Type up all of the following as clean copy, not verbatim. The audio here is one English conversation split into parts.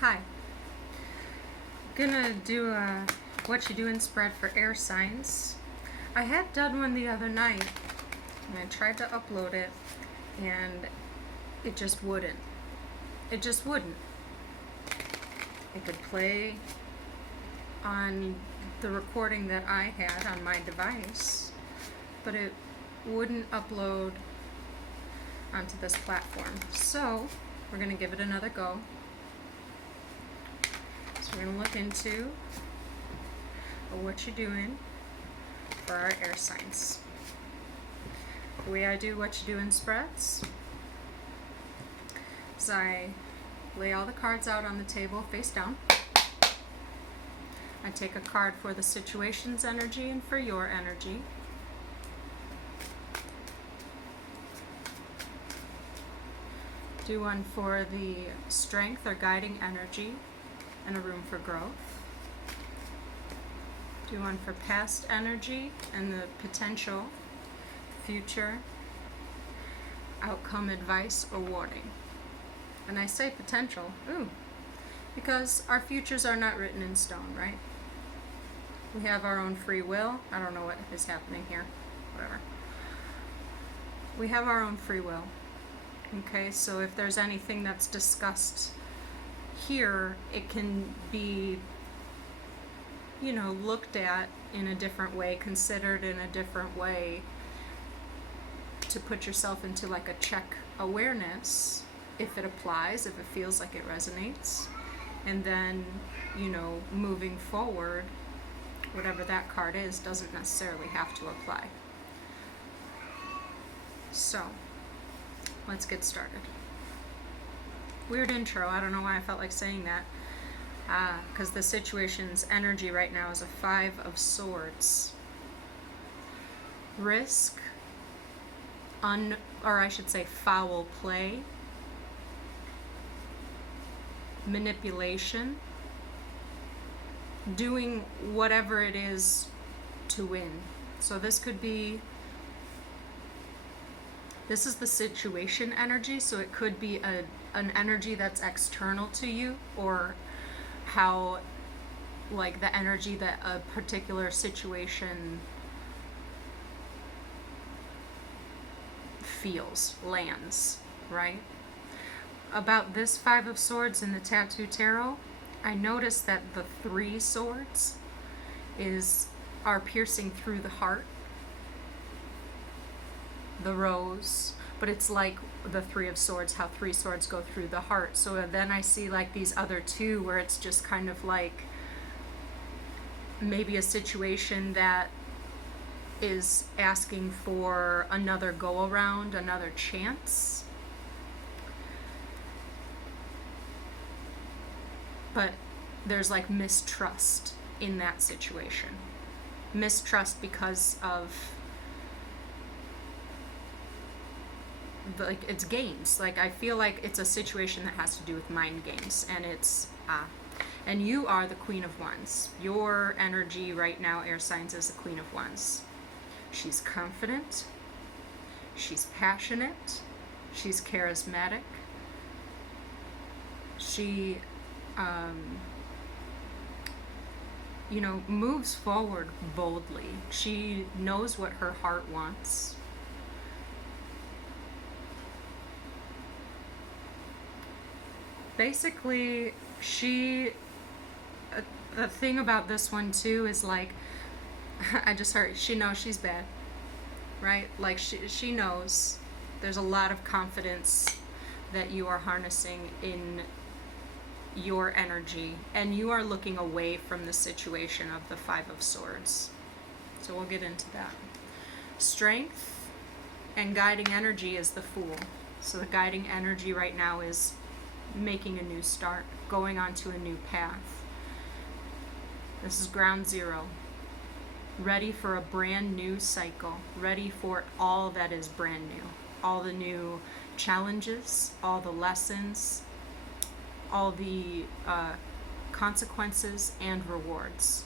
Hi. Gonna do a Whatchadoin spread for air signs. I had done one the other night and I tried to upload it and it just wouldn't. It just wouldn't. I could play on the recording that I had on my device, but it wouldn't upload onto this platform. So we're gonna give it another go. So we're going to look into Whatchadoin for our air signs. The way I do Whatchadoin spreads is I lay all the cards out on the table face down. I take a card for the situation's energy and for your energy. Do one for the strength or guiding energy and a room for growth. Do one for past energy and the potential future outcome, advice, or warning. And I say potential, because our futures are not written in stone, right? We have our own free will. I don't know what is happening here. Whatever. We have our own free will. Okay, so if there's anything that's discussed here, it can be, looked at in a different way, considered in a different way, to put yourself into like a check awareness, if it applies, if it feels like it resonates, and then, moving forward, whatever that card is doesn't necessarily have to apply. So, let's get started. Weird intro, I don't know why I felt like saying that. Because the situation's energy right now is a 5 of Swords. Risk, foul play, manipulation, doing whatever it is to win. So this is the situation energy, so it could be an energy that's external to you, or how, like, the energy that a particular situation feels, lands, right? About this 5 of Swords in the Tattoo Tarot, I noticed that the 3 swords are piercing through the heart, the rose, but it's like the 3 of Swords, how 3 swords go through the heart. So then I see like these other 2 where it's just kind of like maybe a situation that is asking for another go around, another chance. But there's like mistrust in that situation. Mistrust because of it's games. Like, I feel like it's a situation that has to do with mind games, and and you are the Queen of Wands. Your energy right now, air signs, is the Queen of Wands. She's confident, she's passionate, she's charismatic, she moves forward boldly. She knows what her heart wants. Basically, the thing about this one too is like, I just heard, she knows she's bad, right? Like, she knows there's a lot of confidence that you are harnessing in your energy, and you are looking away from the situation of the 5 of Swords. So we'll get into that. Strength and guiding energy is the Fool. So the guiding energy right now is making a new start, going onto a new path. This is ground zero. Ready for a brand new cycle. Ready for all that is brand new. All the new challenges, all the lessons, all the consequences and rewards.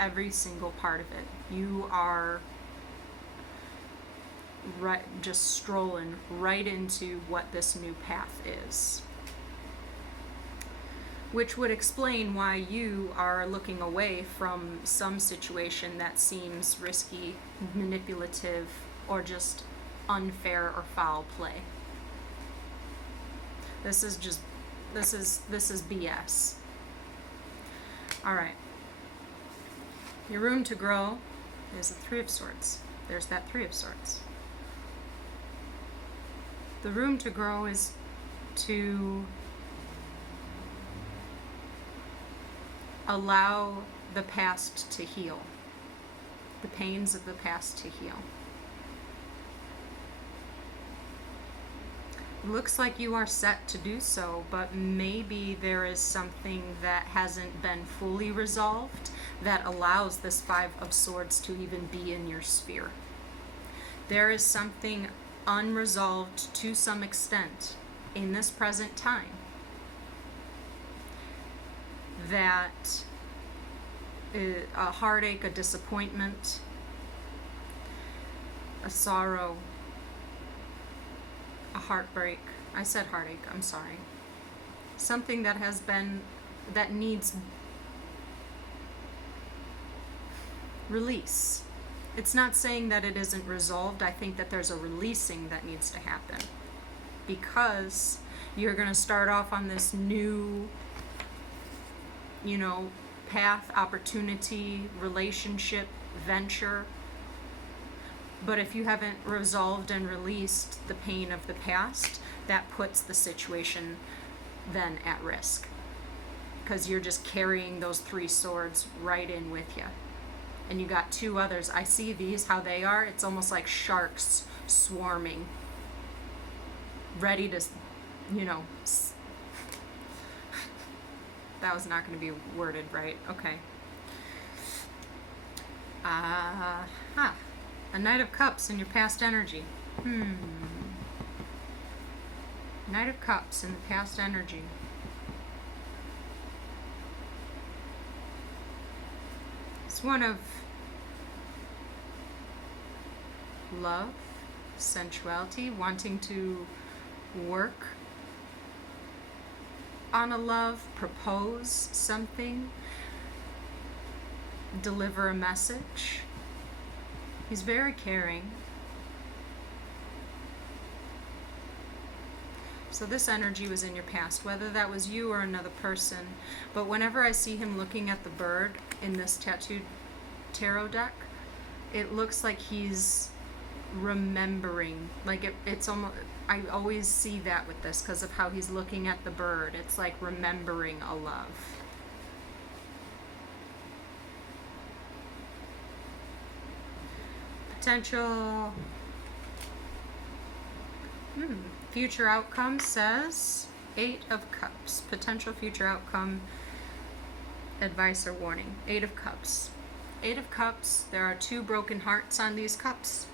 Every single part of it. You are just strolling right into what this new path is. which would explain why you are looking away from some situation that seems risky, manipulative, or just unfair or foul play. This is BS. All right. Your room to grow is the Three of Swords. There's that Three of Swords. The room to grow is to allow the past to heal, the pains of the past to heal. Looks like you are set to do so, but maybe there is something that hasn't been fully resolved that allows this Five of Swords to even be in your sphere. There is something unresolved to some extent in this present time that a heartache, a disappointment, a sorrow, a heartbreak. I said heartache, I'm sorry. Something that has been, that needs release. It's not saying that it isn't resolved. I think that there's a releasing that needs to happen, because you're going to start off on this new, path, opportunity, relationship, venture. But if you haven't resolved and released the pain of the past, that puts the situation then at risk, because you're just carrying those three swords right in with you. And you got two others. I see these, how they are. It's almost like sharks swarming, ready to, that was not going to be worded right. Okay. A Knight of Cups in your past energy. Knight of Cups in the past energy. It's one of love, sensuality, wanting to work on a love, propose something, deliver a message. He's very caring. So this energy was in your past, whether that was you or another person. But whenever I see him looking at the bird in this tattooed tarot deck, it looks like he's remembering. Like it's almost, I always see that with this because of how he's looking at the bird. It's like remembering a love. Potential future outcome says Eight of Cups. Potential future outcome, advice or warning. Eight of Cups. Eight of Cups, there are two broken hearts on these cups.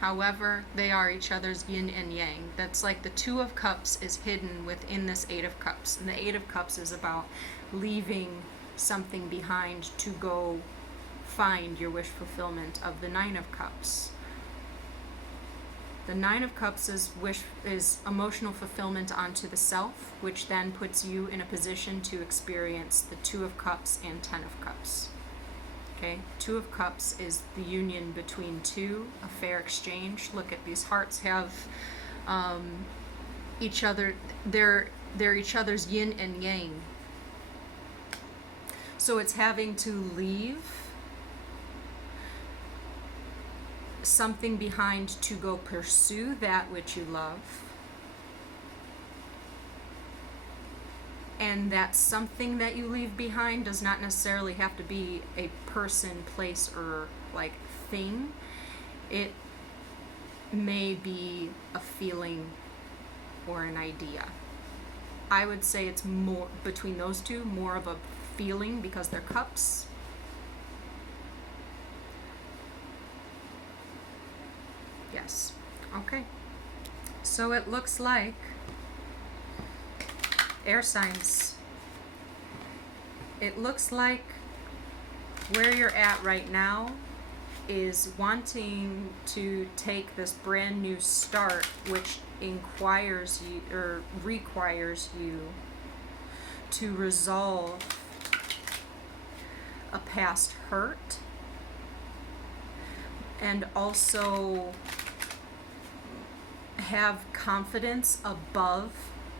However, they are each other's yin and yang. That's like the Two of Cups is hidden within this Eight of Cups. And the Eight of Cups is about leaving something behind to go find your wish fulfillment of the Nine of Cups. The Nine of Cups is emotional fulfillment onto the self, which then puts you in a position to experience the Two of Cups and Ten of Cups. Okay, Two of Cups is the union between two, a fair exchange. Look at these hearts have each other, they're each other's yin and yang. So it's having to leave something behind to go pursue that which you love. And that something that you leave behind does not necessarily have to be a person, place, or like thing. It may be a feeling or an idea. I would say it's more between those two, more of a feeling because they're cups. Yes. Okay. So it looks like air signs. It looks like where you're at right now is wanting to take this brand new start, which requires you to resolve a past hurt, and also have confidence above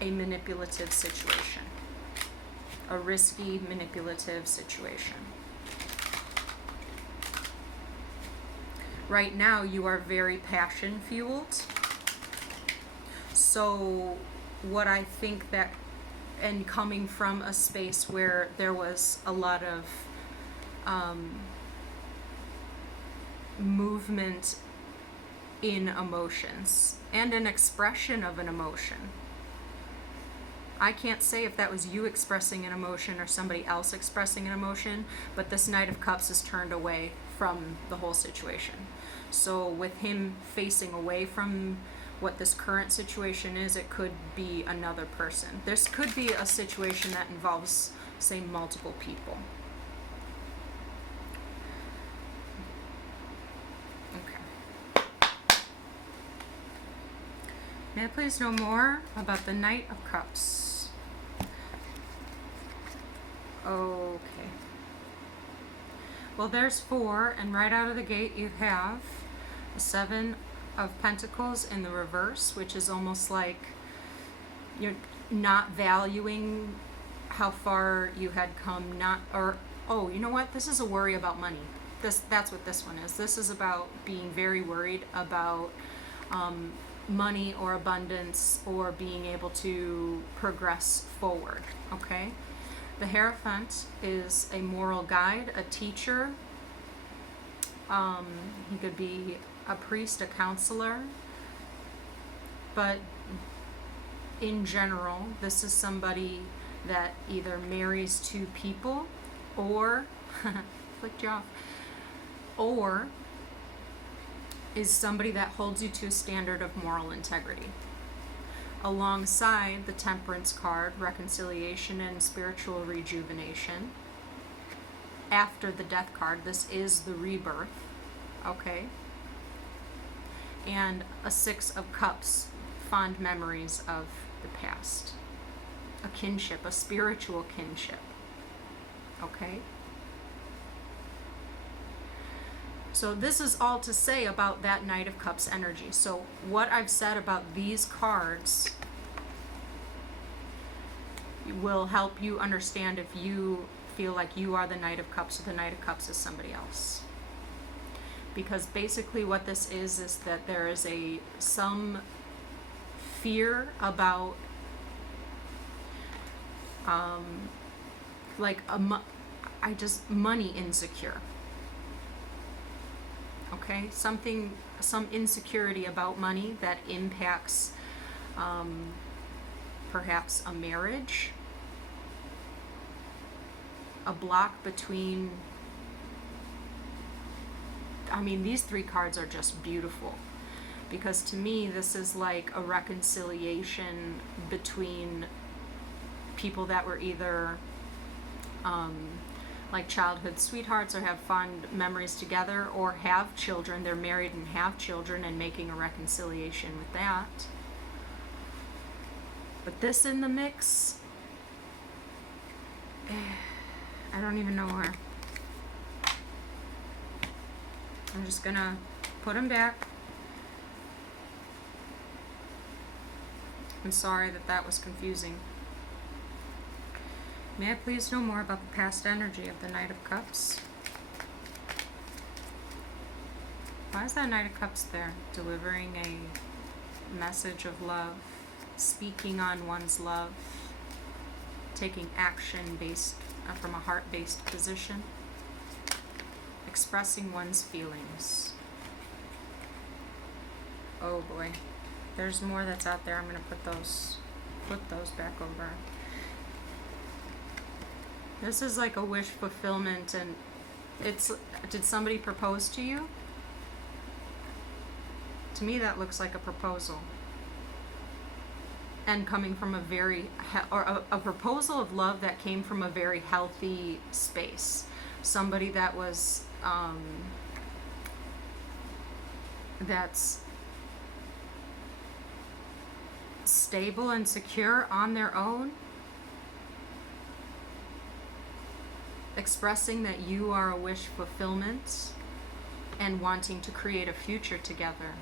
a manipulative situation, a risky manipulative situation. Right now you are very passion fueled. So what I think that, and coming from a space where there was a lot of movement in emotions and an expression of an emotion. I can't say if that was you expressing an emotion or somebody else expressing an emotion, but this Knight of Cups is turned away from the whole situation. So with him facing away from what this current situation is, it could be another person. This could be a situation that involves, say, multiple people. Okay. May I please know more about the Knight of Cups? Okay. Well, there's 4, and right out of the gate you have the 7 of Pentacles in the reverse, which is almost like you're not valuing how far you had come, oh, you know what? This is a worry about money. That's what this one is. This is about being very worried about money or abundance or being able to progress forward, okay? The Hierophant is a moral guide, a teacher. He could be a priest, a counselor. But in general, this is somebody that either marries 2 people or, flicked you off, or is somebody that holds you to a standard of moral integrity. Alongside the Temperance card, reconciliation and spiritual rejuvenation. After the Death card, this is the rebirth, okay? And a 6 of Cups, fond memories of the past. A kinship, a spiritual kinship, okay? So this is all to say about that Knight of Cups energy. So what I've said about these cards will help you understand if you feel like you are the Knight of Cups or the Knight of Cups is somebody else. Because basically what this is that there is some fear about money insecure. Okay, some insecurity about money that impacts perhaps a marriage, a block between, these 3 cards are just beautiful, because to me this is like a reconciliation between people that were either like childhood sweethearts or have fond memories together, or have children, they're married and have children, and making a reconciliation with that. But this in the mix, I don't even know where. I'm just gonna put them back. I'm sorry that was confusing. May I please know more about the past energy of the Knight of Cups? Why is that Knight of Cups there? Delivering a message of love, speaking on one's love, taking action based from a heart-based position, expressing one's feelings. Oh boy, there's more that's out there. I'm gonna flip those back over. This is like a wish fulfillment, and did somebody propose to you? To me that looks like a proposal. And coming from a proposal of love that came from a very healthy space. Somebody that was, that's stable and secure on their own. expressing that you are a wish fulfillment and wanting to create a future together.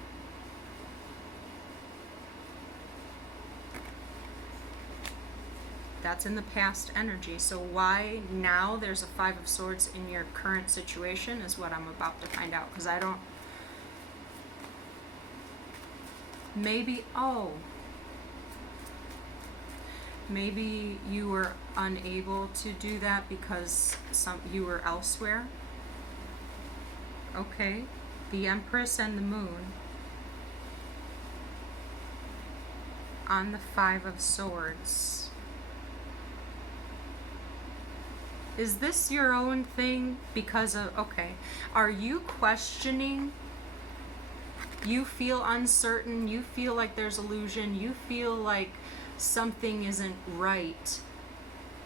That's in the past energy. So why now there's a Five of Swords in your current situation is what I'm about to find out. Because I don't... Maybe, oh, maybe you were unable to do that because you were elsewhere. Okay. The Empress and the Moon on the Five of Swords. Is this your own thing because of, okay, are you questioning? You feel uncertain, you feel like there's illusion, you feel like something isn't right.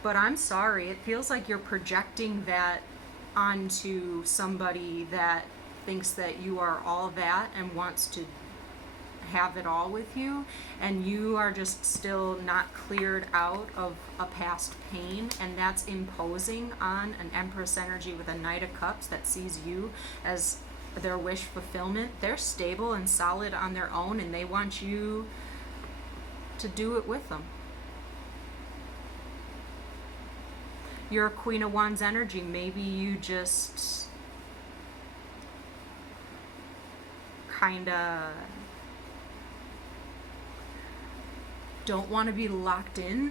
But I'm sorry, it feels like you're projecting that onto somebody that thinks that you are all that and wants to have it all with you, and you are just still not cleared out of a past pain, and that's imposing on an Empress energy with a Knight of Cups that sees you as their wish fulfillment. They're stable and solid on their own, and they want you to do it with them. You're a Queen of Wands energy. Maybe you just kind of don't want to be locked in,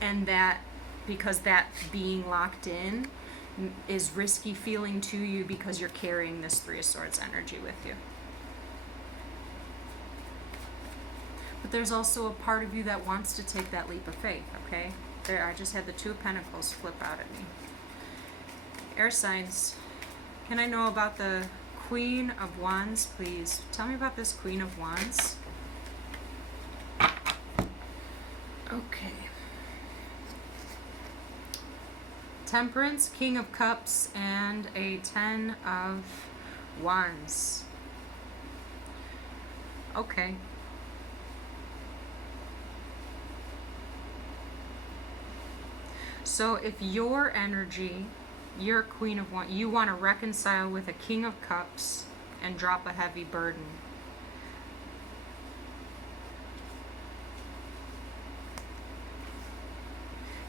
and that because that being locked in is risky feeling to you because you're carrying this Three of Swords energy with you. But there's also a part of you that wants to take that leap of faith, okay? There, I just had the Two of Pentacles flip out at me. Air signs, can I know about the Queen of Wands, please? Tell me about this Queen of Wands. Okay. Temperance, King of Cups, and a Ten of Wands. Okay. So if your energy, you're Queen of Wands, you want to reconcile with a King of Cups and drop a heavy burden.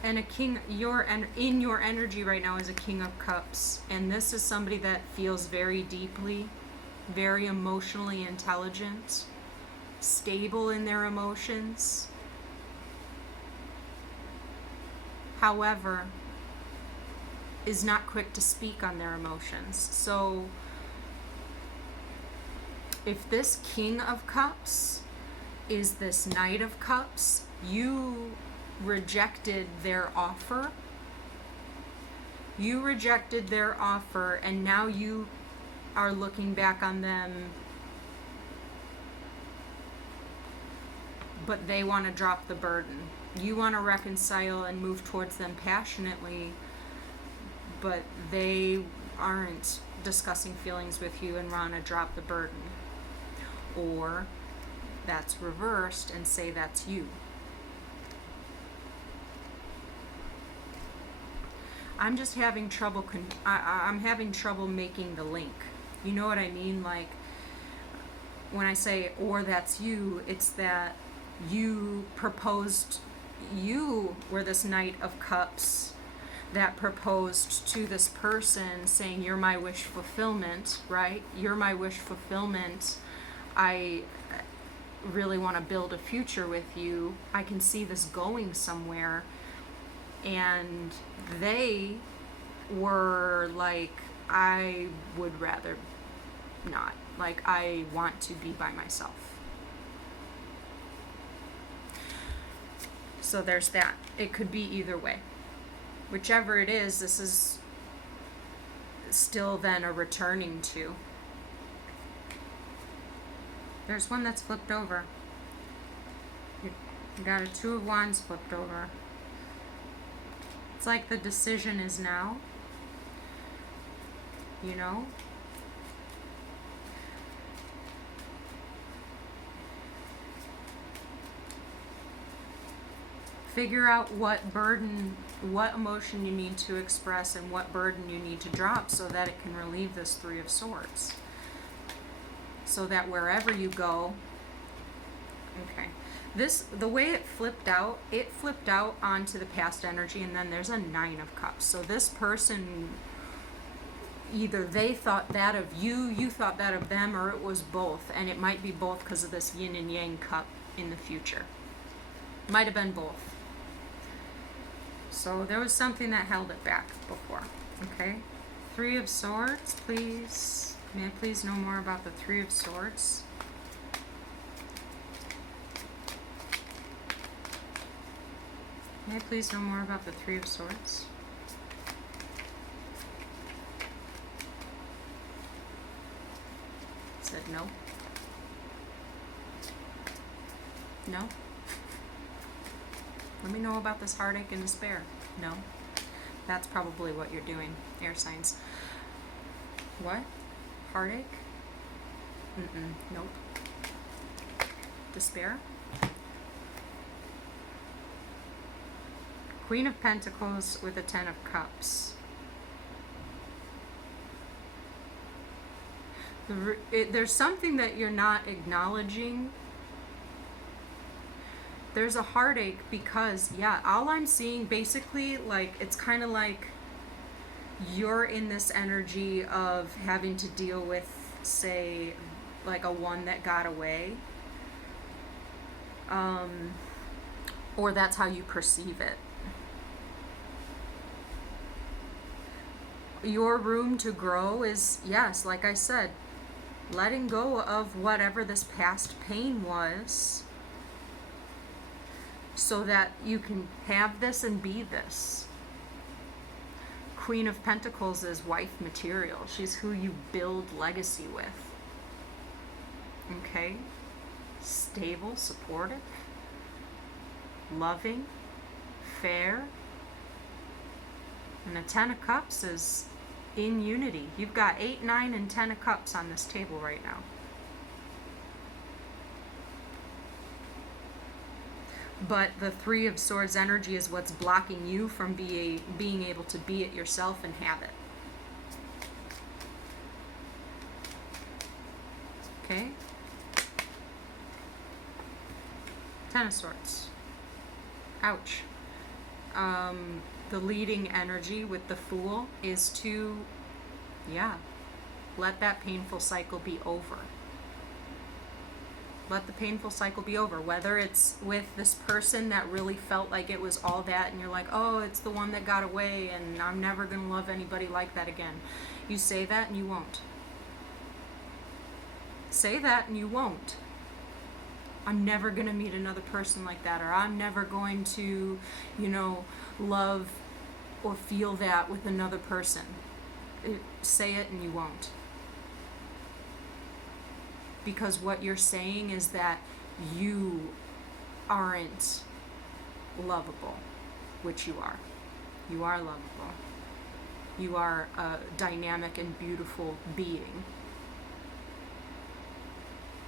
And a king, in your energy right now is a King of Cups. And this is somebody that feels very deeply, very emotionally intelligent, stable in their emotions. However, is not quick to speak on their emotions. So if this King of Cups is this Knight of Cups, you rejected their offer. You rejected their offer, and now you are looking back on them, but they want to drop the burden. You want to reconcile and move towards them passionately, but they aren't discussing feelings with you and want to drop the burden. Or that's reversed and say that's you. I'm just having trouble, I'm having trouble making the link. You know what I mean? Like, when I say, or that's you, it's that you proposed, you were this Knight of Cups that proposed to this person saying, you're my wish fulfillment, right? You're my wish fulfillment. I really want to build a future with you. I can see this going somewhere. And they were like, I would rather not. Like, I want to be by myself. So there's that. It could be either way. Whichever it is, this is still then a returning to. There's one that's flipped over. You got a Two of Wands flipped over. It's like the decision is now, you know? Figure out what burden, what emotion you need to express and what burden you need to drop so that it can relieve this Three of Swords. So that wherever you go, okay. The way it flipped out onto the past energy, and then there's a Nine of Cups. So this person, either they thought that of you, you thought that of them, or it was both. And it might be both because of this yin and yang cup in the future. Might have been both. So there was something that held it back before. Okay? Three of Swords, please. May I please know more about the Three of Swords? May I please know more about the Three of Swords? Said no. No? Let me know about this heartache and despair. No? That's probably what you're doing, air signs. What? Heartache? Nope. Despair? Queen of Pentacles with a Ten of Cups. There's something that you're not acknowledging. There's a heartache because, yeah, all I'm seeing basically, like, it's kind of like you're in this energy of having to deal with, say, like a one that got away. Or that's how you perceive it. Your room to grow is, yes, like I said, letting go of whatever this past pain was so that you can have this and be this. Queen of Pentacles is wife material. She's who you build legacy with. Okay? Stable, supportive, loving, fair. And a Ten of Cups is in unity. You've got 8, 9, and 10 of Cups on this table right now. But the Three of Swords energy is what's blocking you from being able to be it yourself and have it. Okay? Ten of Swords. Ouch. The leading energy with the Fool is to, let that painful cycle be over. Let the painful cycle be over. Whether it's with this person that really felt like it was all that and you're like, oh, it's the one that got away and I'm never going to love anybody like that again. You say that and you won't. Say that and you won't. I'm never going to meet another person like that, or I'm never going to, love or feel that with another person. Say it and you won't. Because what you're saying is that you aren't lovable, which you are. You are lovable. You are a dynamic and beautiful being.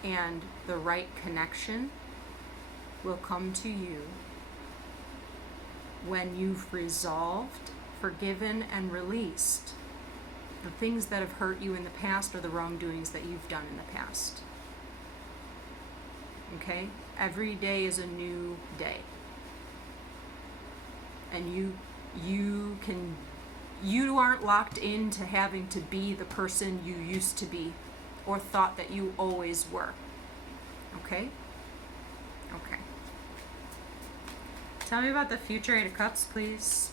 And the right connection will come to you when you've resolved, forgiven, and released the things that have hurt you in the past or the wrongdoings that you've done in the past. Okay? Every day is a new day. And you aren't locked into having to be the person you used to be or thought that you always were. Okay? Okay. Tell me about the future Eight of Cups, please.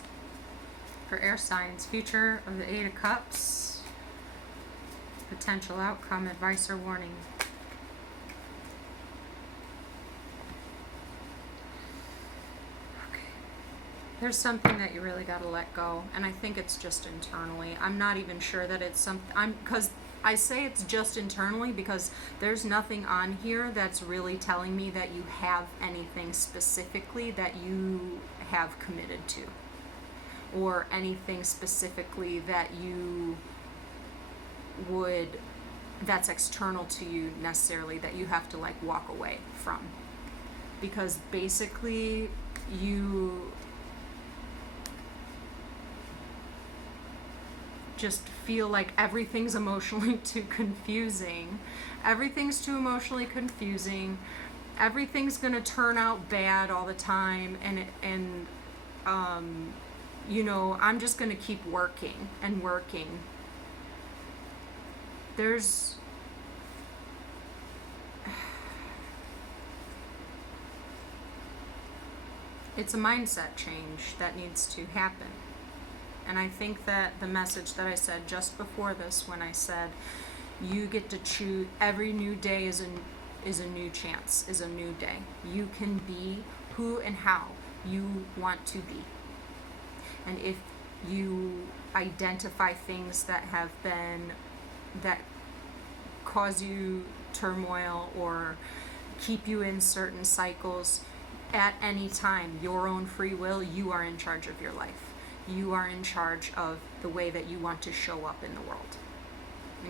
For air signs, future of the Eight of Cups. Potential outcome, advice, or warning. Okay. There's something that you really got to let go, and I think it's just internally. I'm not even sure that it's something. Because I say it's just internally because there's nothing on here that's really telling me that you have anything specifically that you have committed to, or anything specifically that you that's external to you necessarily that you have to like walk away from. Because basically you just feel like everything's emotionally too confusing, everything's too emotionally confusing, everything's gonna turn out bad all the time, and you know, I'm just gonna keep working and working. It's a mindset change that needs to happen. And I think that the message that I said just before this, when I said you get to choose, every new day is a new chance, is a new day. You can be who and how you want to be. And if you identify things that cause you turmoil or keep you in certain cycles, at any time, your own free will, you are in charge of your life. You are in charge of the way that you want to show up in the world.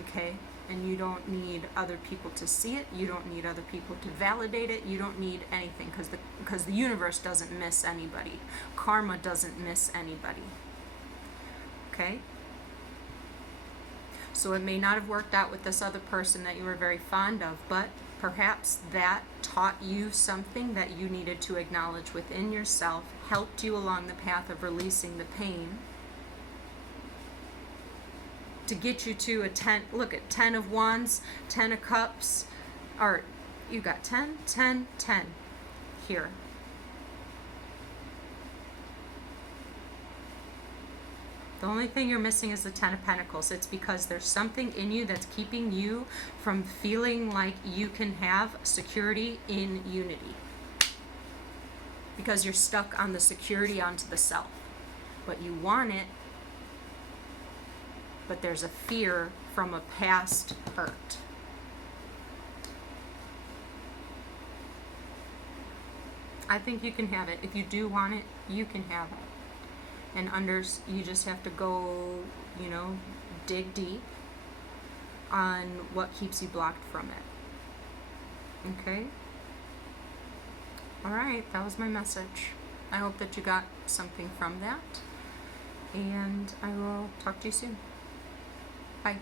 Okay? And you don't need other people to see it. You don't need other people to validate it. You don't need anything, because the universe doesn't miss anybody. Karma doesn't miss anybody. Okay? So it may not have worked out with this other person that you were very fond of, but perhaps that taught you something that you needed to acknowledge within yourself, helped you along the path of releasing the pain, to get you to a 10, look at 10 of Wands, 10 of Cups, or you got 10, 10, 10 here. The only thing you're missing is the 10 of Pentacles. It's because there's something in you that's keeping you from feeling like you can have security in unity. Because you're stuck on the security onto the self. But you want it, but there's a fear from a past hurt. I think you can have it. If you do want it, you can have it. And you just have to go, you know, dig deep on what keeps you blocked from it. Okay? Alright, that was my message. I hope that you got something from that. And I will talk to you soon. Bye.